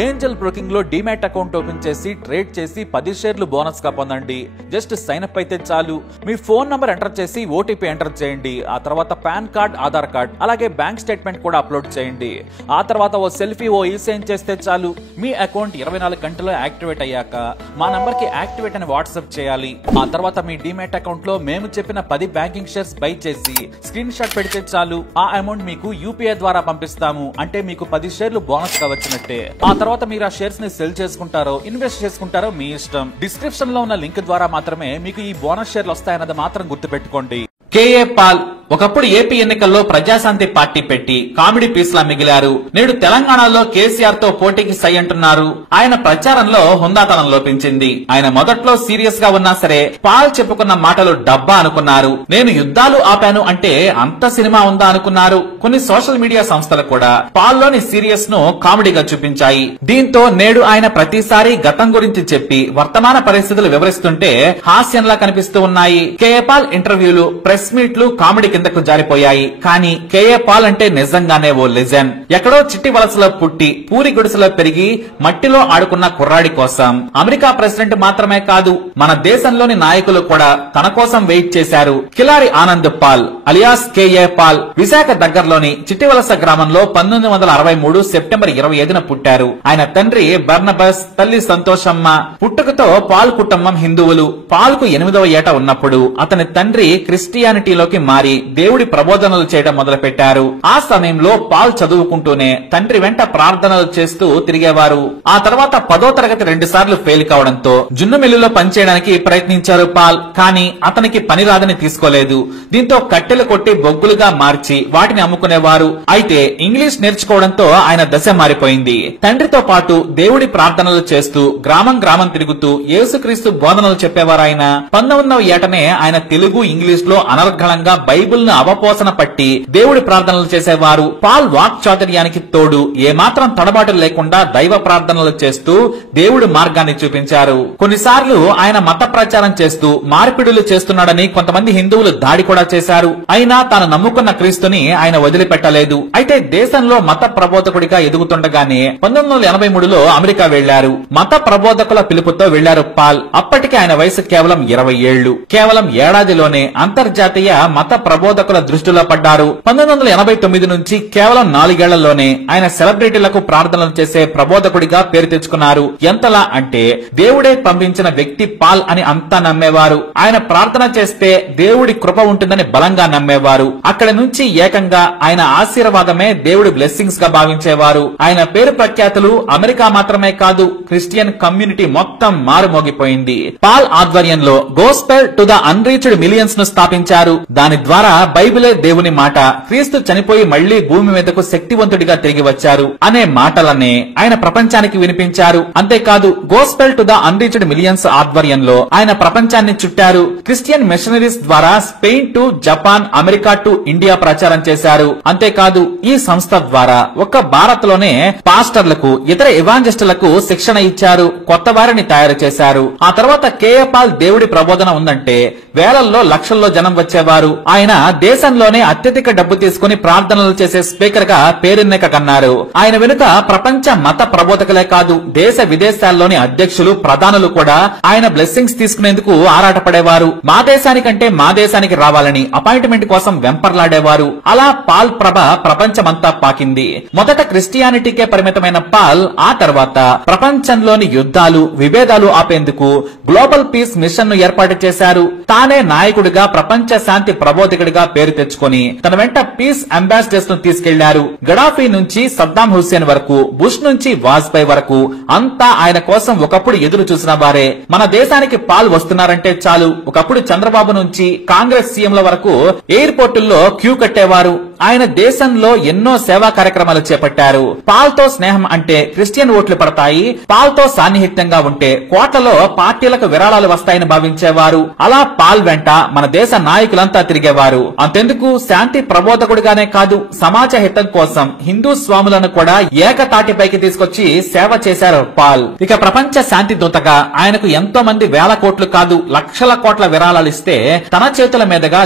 Angel broking లో demat account open చేసి trade చేసి 10 షేర్లు బోనస్ గా పొందండి. జస్ట్ సైన్ అప్ అయితే చాలు. మీ ఫోన్ నంబర్ ఎంటర్ చేసి ఓటీపీ ఎంటర్ చేయండి. ఆ తర్వాత పాన్ కార్డ్, ఆధార్ కార్డ్, అలాగే బ్యాంక్ స్టేట్మెంట్ కూడా అప్లోడ్ చేయండి. ఆ తర్వాత ఓ సెల్ఫీ, ఓ ఈ-సైన్ చేస్తే చాలు. మీ అకౌంట్ 24 గంటల్లో యాక్టివేట్ అయ్యాక మా నంబర్ కి యాక్టివేట్ అని వాట్సాప్ చేయాలి. ఆ తర్వాత మీ డీమ్యాట్ అకౌంట్ లో మేము చెప్పిన 10 బ్యాంకింగ్ షేర్స్ బై చేసి స్క్రీన్ షాట్ పెడితే చాలు. ఆ అమౌంట్ మీకు యూపీఐ ద్వారా పంపిస్తాము. అంటే మీకు 10 షేర్లు బోనస్ గా వచ్చినట్టే. ఆ తర్వాత మీరు ఆ షేర్స్ ని సెల్ చేసుకుంటారో ఇన్వెస్ట్ చేసుకుంటారో మీ ఇష్టం. డిస్క్రిప్షన్ లో ఉన్న లింక్ ద్వారా మాత్రమే మీకు ఈ బోనస్ షేర్లు వస్తాయన్నది మాత్రం గుర్తుపెట్టుకోండి. కేఏ పాల్ ఒకప్పుడు ఏపీ ఎన్నికల్లో ప్రజాశాంతి పార్టీ పెట్టి కామెడీ పీస్ లా మిగిలారు. నేడు తెలంగాణలో కేసీఆర్ తో పోటీకి సై అంటున్నారు. ఆయన ప్రచారంలో హుందాతనం లోపించింది. ఆయన మొదట్లో సీరియస్ గా ఉన్నా సరే పాల్ చెప్పుకున్న మాటలు డబ్బా అనుకున్నారు. నేను యుద్ధాలు ఆపాను అంటే అంత సినిమా ఉందా అనుకున్నారు. కొన్ని సోషల్ మీడియా సంస్థలు కూడా పాల్ లోని సీరియస్ ను కామెడీగా చూపించాయి. దీంతో నేడు ఆయన ప్రతిసారి గతం గురించి చెప్పి వర్తమాన పరిస్థితులు వివరిస్తుంటే హాస్యంలా కనిపిస్తూ ఉన్నాయి. కేఏ పాల్ ఇంటర్వ్యూలు, ప్రెస్ మీట్లు కామెడీ కిందకు జారిపోయాయి. కానీ కేఏ పాల్ అంటే నిజంగానే ఓ లెజెండ్. ఎక్కడో చిట్టి వలసలో పుట్టి పూరి గుడిసెలో పెరిగి మట్టిలో ఆడుకున్న కుర్రాడి కోసం అమెరికా ప్రెసిడెంట్ మాత్రమే కాదు, మన దేశంలోని నాయకులు కూడా తన కోసం వెయిట్ చేశారు. కిలారి ఆనంద్ పాల్ అలియాస్ కేఏ పాల్ విశాఖ దగ్గరలోని చిట్టివలస గ్రామంలో 1963 సెప్టెంబర్ 25న పుట్టారు. ఆయన తండ్రి బర్నబస్, తల్లి సంతోషమ్మ. పుట్టుకతో పాల్ కుటుంబం హిందువులు. పాల్ కు 8వ ఏట ఉన్నప్పుడు అతని తండ్రి క్రిస్టియానిటీలోకి మారి దేవుడి ప్రబోధనలు చేయడం మొదలు పెట్టారు. ఆ సమయంలో పాల్ చదువుకుంటూనే తండ్రి వెంట ప్రార్థనలు చేస్తూ తిరిగేవారు. ఆ తర్వాత 10వ తరగతి 2 సార్లు ఫెయిల్ కావడంతో జున్ను మిల్లులో పనిచేయడానికి ప్రయత్నించారు పాల్. కానీ అతనికి పని రాదని తీసుకోలేదు. దీంతో కట్టెలు కొట్టి బొగ్గులుగా మార్చి వాటిని అమ్ముకునేవారు. అయితే ఇంగ్లీష్ నేర్చుకోవడంతో ఆయన దశ మారిపోయింది. తండ్రితో పాటు దేవుడి ప్రార్థనలు చేస్తూ గ్రామం గ్రామం తిరుగుతూ యేసుక్రీస్తు బోధనలు చెప్పేవారు ఆయన. 19వ ఏటనే ఆయన తెలుగు, ఇంగ్లీష్ లో అనర్గళంగా బైబిల్ ను అవపోసన పట్టి దేవుడి ప్రార్థనలు చేసేవారు. పాల్ వాక్ చాతుర్యానికి తోడు ఏమాత్రం తడబాటు లేకుండా దైవ ప్రార్థనలు చేస్తూ దేవుడి మార్గాన్ని చూపించారు. కొన్నిసార్లు ఆయన మత ప్రచారం చేస్తూ మార్పిడులు చేస్తున్నాడని కొంతమంది హిందువులు దాడి కూడా చేశారు. అయినా తాను నమ్ముకున్న క్రీస్తుని ఆయన వదిలిపెట్టలేదు. అయితే దేశంలో మత ప్రబోధకుడిగా ఎదుగుతుండగానే 1983లో అమెరికా వెళ్లారు. మత ప్రబోధకుల పిలుపుతో వెళ్లారు పాల్. అప్పటికి ఆయన వయసు కేవలం 20 ఏళ్లు. కేవలం ఏడాదిలోనే అంతర్జాతీయ మత ప్రబోధకుల దృష్టిలో పడ్డారు. 1989 నుంచి కేవలం 4 ఏళ్లలోనే ఆయన సెలబ్రిటీలకు ప్రార్థనలు చేసే ప్రబోధకుడిగా పేరు తెచ్చుకున్నారు. ఎంతలా అంటే దేవుడే పంపించిన వ్యక్తి పాల్ అని అంతా నమ్మేవారు. ఆయన ప్రార్థన చేస్తే దేవుడి కృప ఉంటుందని బలంగా నమ్మేవారు. అక్కడి నుంచి ఏకంగా ఆయన ఆశీర్వాదమే దేవుడి బ్లెస్సింగ్స్ గా భావించేవారు. ఆయన పేరు ప్రఖ్యాతులు అమెరికా మాత్రమే కాదు, క్రిస్టియన్ కమ్యూనిటీ మొత్తం మారుమోగిపోయింది. పాల్ ఆధ్వర్యంలో gospel to the unreached millions ను స్థాపించారు. దాని ద్వారా బైబిలే దేవుని మాట, క్రీస్తు చనిపోయి మళ్లీ భూమి మీదకు శక్తివంతుడిగా తిరిగి వచ్చారు అనే మాటలనే ఆయన ప్రపంచానికి వినిపించారు. అంతేకాదు gospel to the unreached millions ఆధ్వర్యంలో ఆయన ప్రపంచాన్ని చుట్టారు. క్రిస్టియన్ మిషనరీస్ ద్వారా Spain to Japan, America to India ప్రచారం చేశారు. అంతేకాదు ఈ సంస్థ ద్వారా ఒక్క భారత్ లోనే పాస్టర్లకు, ఇతర ఎవాంజలిస్టులకు శిక్షణ ఇచ్చారు. కొత్త వారిని తయారు చేశారు. ఆ తర్వాత కేఏ పాల్ దేవుడి ప్రబోధన ఉందంటే వేలల్లో లక్షల్లో జనం వచ్చేవారు. ఆయన దేశంలోనే అత్యధిక డబ్బు తీసుకుని ప్రార్థనలు చేసే స్పీకర్ గా పేరెన్నిక కన్నారు. ఆయన వెనుక ప్రపంచ మత ప్రబోధకులే కాదు, దేశ విదేశాల్లోని అధ్యక్షులు, ప్రధానులు కూడా ఆయన బ్లెస్సింగ్స్ తీసుకునేందుకు ఆరాటపడేవారు. మా దేశానికంటే మా దేశానికి రావాలని అపాయింట్మెంట్ కోసం వెంపర్లాడేవారు. అలా పాల్ ప్రభ ప్రపంచమంతా పాకింది. మొదట క్రిస్టియానిటీకే పరిమితమైన పాల్ ఆ తర్వాత ప్రపంచంలోని యుద్ధాలు, విభేదాలు ఆపేందుకు గ్లోబల్ పీస్ మిషన్ ను ఏర్పాటు చేశారు. తానే నాయకుడిగా, ప్రపంచ శాంతి ప్రబోధకుడిగా పేరు తెచ్చుకొని తన వెంట పీస్ అంబాసిడర్స్ ను తీసుకెళ్లారు. గడాఫీ నుంచి సద్దాం హుస్సేన్ వరకు, బుష్ నుంచి వాజ్పేయి వరకు అంతా ఆయన కోసం ఒకప్పుడు ఎదురు చూసిన వారే. మన దేశానికి పాల్ వస్తున్నారంటే చాలు ఒకప్పుడు చంద్రబాబు నుంచి కాంగ్రెస్ సీఎంల వరకు ఎయిర్పోర్టుల్లో క్యూ కట్టేవారు. ఆయన దేశంలో ఎన్నో సేవా కార్యక్రమాలు చేపట్టారు. పాల్ తో స్నేహం అంటే క్రిస్టియన్ ఓట్లు పడతాయి, పాల్ తో సాన్నిహిత్యంగా ఉంటే కోట్లలో పార్టీలకు విరాళాలు వస్తాయని భావించేవారు. అలా పాల్ వెంట మన దేశ నాయకులంతా తిరిగేవారు. అంతెందుకు శాంతి ప్రబోధకుడిగానే కాదు, సమాజ హితం కోసం హిందూ స్వాములను కూడా ఏకతాటిపైకి తీసుకొచ్చి సేవ చేశారు పాల్. ఇక ప్రపంచ శాంతి దూతగా ఆయనకు ఎంతో మంది వేల కోట్లు కాదు లక్షల కోట్ల విరాళాలు ఇస్తే తన చేతుల మీదుగా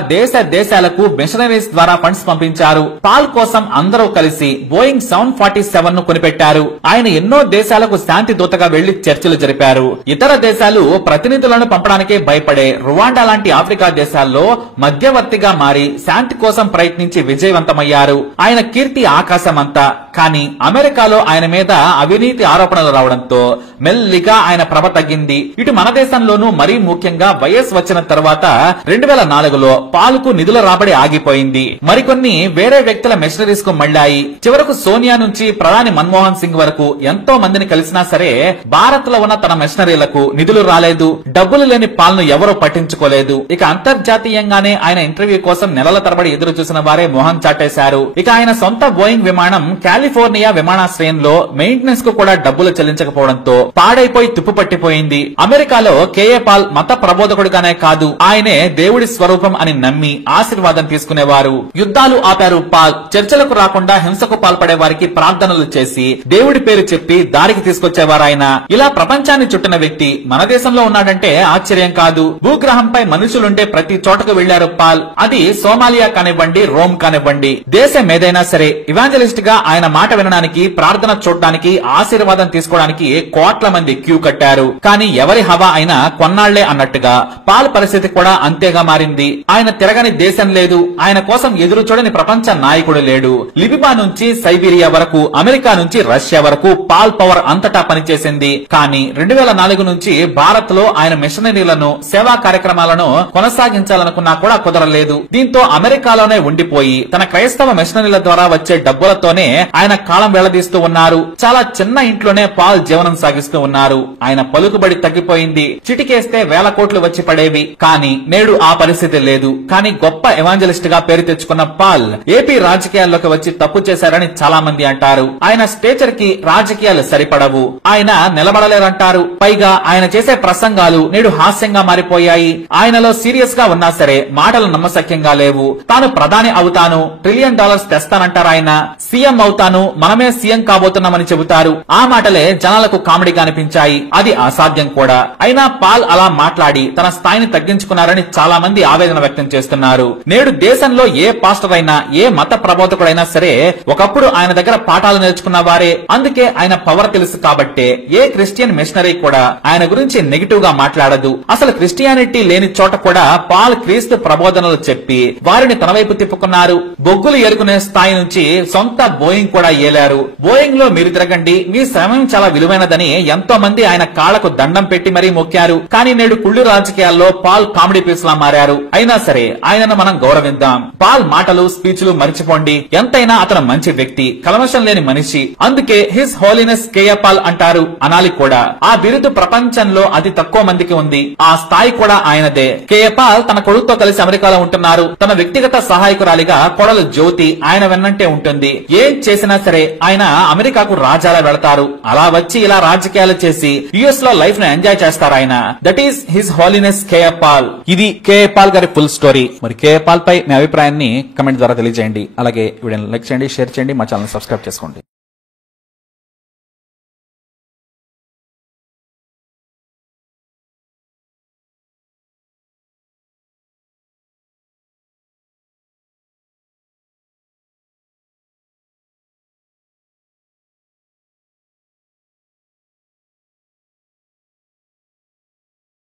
దేశాలకు మిషనరీస్ ద్వారా ఫండ్స్ పంపించారు. ప్రారంభించారు. పాల్ కోసం అందరూ కలిసి బోయింగ్ 747 ను కొనిపెట్టారు. ఆయన ఎన్నో దేశాలకు శాంతి దూతగా వెళ్లి చర్చలు జరిపారు. ఇతర దేశాలు ప్రతినిధులను పంపడానికే భయపడే రువాండా లాంటి ఆఫ్రికా దేశాల్లో మధ్యవర్తిగా మారి శాంతి కోసం ప్రయత్నించి విజయవంతమయ్యారు. ఆయన కీర్తి ఆకాశమంతా. కానీ అమెరికాలో ఆయన మీద అవినీతి ఆరోపణలు రావడంతో మెల్లిగా ఆయన ప్రభ తగ్గింది. ఇటు మన దేశంలోనూ మరీ ముఖ్యంగా వైఎస్ వచ్చిన తర్వాత 2004లో పాల్కు నిధుల రాబడి ఆగిపోయింది. మరికొన్ని వేరే వ్యక్తుల మెషనరీస్ కు మళ్ళాయి. చివరకు సోనియా నుంచి ప్రధాని మన్మోహన్ సింగ్ వరకు ఎంతో మందిని కలిసినా సరే భారత్ లో ఉన్న తన మెషనరీలకు నిధులు రాలేదు. డబ్బులు లేని పాల్ను ఎవరూ పట్టించుకోలేదు. ఇక అంతర్జాతీయంగానే ఆయన ఇంటర్వ్యూ కోసం నెలల తరబడి ఎదురు చూసిన వారే మొహం చాటేశారు. ఇక ఆయన సొంత బోయింగ్ విమానం కాలిఫోర్నియా విమానాశ్రయంలో మెయింటెనెన్స్ కు కూడా డబ్బులు చెల్లించకపోవడంతో పాడైపోయి తుప్పు పట్టిపోయింది. అమెరికాలో కేఏ పాల్ మత ప్రబోధకుడిగానే కాదు, ఆయనే దేవుడి స్వరూపం అని నమ్మి ఆశీర్వాదం తీసుకునేవారు. యుద్ధాలు ఆపారు పాల్. చర్చలకు రాకుండా హింసకు పాల్పడే వారికి ప్రార్థనలు చేసి దేవుడి పేరు చెప్పి దారికి తీసుకొచ్చేవారు ఆయన. ఇలా ప్రపంచాన్ని చుట్టిన వ్యక్తి మన దేశంలో ఉన్నాడంటే ఆశ్చర్యం కాదు. భూగ్రహంపై మనుషులుండే ప్రతి చోటకు వెళ్లారు పాల్. అది సోమాలియా కానివ్వండి, రోమ్ కానివ్వండి, దేశం ఏదైనా సరే ఇవాంజలిస్ట్ గా ఆయన మాట వినడానికి, ప్రార్థన చూడడానికి, ఆశీర్వాదం తీసుకోవడానికి కోట్ల మంది క్యూ కట్టారు. కానీ ఎవరి హవా అయినా కొన్నాళ్లే అన్నట్టుగా పాల్ పరిస్థితి కూడా అంతేగా మారింది. ఆయన తిరగని దేశం లేదు, ఆయన కోసం ఎదురు చూడని ప్రపంచ నాయకుడు లేడు. లిబియా నుంచి సైబీరియా వరకు, అమెరికా నుంచి రష్యా వరకు పాల్ పవర్ అంతటా పనిచేసింది. కానీ 2004 నుంచి భారత్ లో ఆయన మిషనరీలను, సేవా కార్యక్రమాలను కొనసాగించాలనుకున్నా కూడా కుదరలేదు. దీంతో అమెరికాలోనే ఉండిపోయి తన క్రైస్తవ మిషనరీల ద్వారా వచ్చే డబ్బులతోనే ఆయన కాలం వెళ్లదీస్తూ ఉన్నారు. చాలా చిన్న ఇంట్లోనే పాల్ జీవనం సాగిస్తూ ఉన్నారు. ఆయన పలుకుబడి తగ్గిపోయింది. చిటికేస్తే వేల కోట్లు వచ్చి పడేవి. కానీ నేడు ఆ పరిస్థితి లేదు. కానీ గొప్ప ఎవాంజలిస్ట్ గా పేరు తెచ్చుకున్న పాల్ ఏపీ రాజకీయాల్లోకి వచ్చి తప్పు చేశారని చాలా మంది అంటారు. ఆయన స్టేచర్ కి రాజకీయాలు సరిపడవు, ఆయన నిలబడలేరంటారు. పైగా ఆయన చేసే ప్రసంగాలు నేడు హాస్యంగా మారిపోయాయి. ఆయనలో సీరియస్ గా ఉన్నా సరే మాటలు నమ్మశక్యంగా లేవు. తాను ప్రధాని అవుతాను, $1 ట్రిలియన్ తెస్తానంటారు ఆయన. సీఎం అవుతాను, మనమే సీఎం కాబోతున్నామని చెబుతారు. ఆ మాటలే జనాలకు కామెడీగా అనిపించాయి. అది అసాధ్యం కూడా. అయినా పాల్ అలా మాట్లాడి తన స్థాయిని తగ్గించుకున్నారని చాలా మంది ఆవేదన వ్యక్తం చేస్తున్నారు. నేడు దేశంలో ఏ పాస్టర్ అయినా, ఏ మత ప్రబోధకుడైనా సరే ఒకప్పుడు ఆయన దగ్గర పాఠాలు నేర్చుకున్న వారే. అందుకే ఆయన పవర్ తెలుసు కాబట్టే ఏ క్రిస్టియన్ మిషనరీ కూడా ఆయన గురించి నెగిటివ్ గా మాట్లాడదు. అసలు క్రిస్టియానిటీ లేని చోట కూడా పాల్ క్రీస్తు ప్రబోధనలు చెప్పి వారిని తన వైపు తిప్పుకున్నారు. బొగ్గులు ఏరుకునే స్థాయి నుంచి సొంత బోయింగ్ కూడా ఏలారు. బోయింగ్ లో మీరు తిరగండి, మీ సమయం చాలా విలువైనదని ఎంతో మంది ఆయన కాళ్లకు దండం పెట్టి మరీ మొక్కారు. కానీ నేడు కుళ్ళు రాజకీయాల్లో పాల్ కామెడీ పీస్ లా మారారు. అయినా సరే ఆయనను మనం గౌరవిద్దాం. పాల్ మాటలు, స్పీచ్లు మర్చిపోండి. ఎంతైనా అతను మంచి వ్యక్తి, కల్మషం లేని మనిషి. అందుకే హిస్ హోలీనెస్ కేఏ పాల్ అంటారు, అనాలి కూడా. ఆ బిరుదు ప్రపంచంలో అతి తక్కువ మందికి ఉంది. ఆ స్థాయి కూడా ఆయనదే. కేఏ పాల్ తన కొడుకుతో కలిసి అమెరికాలో ఉంటున్నారు. తన వ్యక్తిగత సహాయకురాలిగా కోడలు జ్యోతి ఆయన వెన్నంటే ఉంటుంది. ఏం చేసినా సరే ఆయన అమెరికాకు రాజాలా వెళతారు. అలా వచ్చి ఇలా రాజకీయాలు చేసి యుఎస్ లో లైఫ్ ను ఎంజాయ్ చేస్తారు ఆయన. That is his holiness K A Paul. ఇది కేఏ పాల్ గారి ఫుల్ స్టోరీ. మరి కేఏ పాల్ పై మీ అభిప్రాయాన్ని కమెంట్ ద్వారా తెలియజేయండి. అలాగే వీడియోని లైక్ చేయండి, షేర్ చేయండి, మా ఛానల్ సబ్స్క్రైబ్ చేసుకోండి.